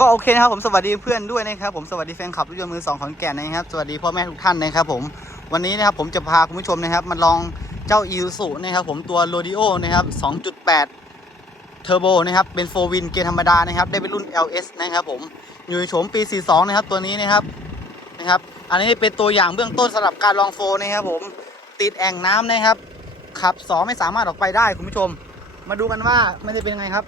ก็โอเคนะครับผมสวัสดีเพื่อนด้วยนะครับผมสวัสดีแฟนคลับรถยนต์มือสองขอนแก่นนะครับสวัสดีพ่อแม่ทุกท่านนะครับผมวันนี้นะครับผมจะพาคุณผู้ชมนะครับมาลองเจ้า i ิ s u นะครับผมตัว r o d e o นะครับ 2.8 เทอร์โบนะครับเป็นโฟวินเกียร์ธรรมดานะครับได้เป็นรุ่น LS นะครับผมอยู่ในโฉมปี 42 นะครับตัวนี้นะครับนะครับอันนี้เป็นตัวอย่างเบื้องต้นสำหรับการลองโฟนะครับผมติดแอ่งน้ำนะครับขับ 2 ไม่สามารถออกไปได้คุณผู้ชม มาดูกันว่ามันจะเป็นยังไงครับ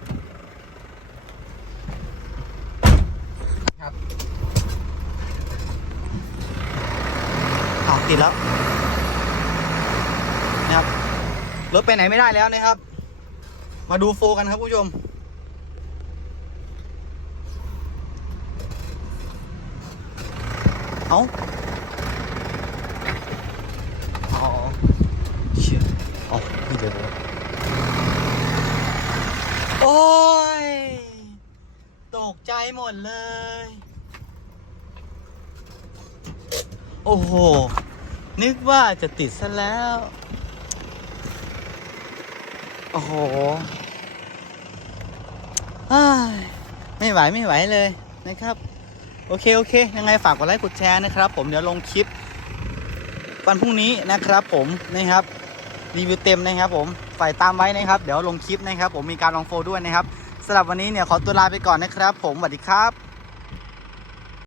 อ้าว ติดแล้วนะครับรถไปไหนไม่ได้แล้วนะครับ มาดูโฟกันครับคุณผู้ชมเอาอ๋อเชี่ยอ๋อไม่เจอเลยโอ้ย ตกใจหมดเลย โอ้โห นึกว่าจะติดซะแล้ว โอ้โหไม่ไหวไม่ไหวเลยนะครับ โอเค โอเค ยังไงฝากกดไลค์กดแชร์นะครับ ผมเดี๋ยวลงคลิป วันพรุ่งนี้นะครับผมนะครับรีวิวเต็มนะครับผมฝ่ายตามไว้นะครับ เดี๋ยวลงคลิปนะครับ ผมมีการลองโฟลด้วยนะครับสำหรับวันนี้เนี่ยขอตัวลาไปก่อนนะครับ ผมสวัสดีครับ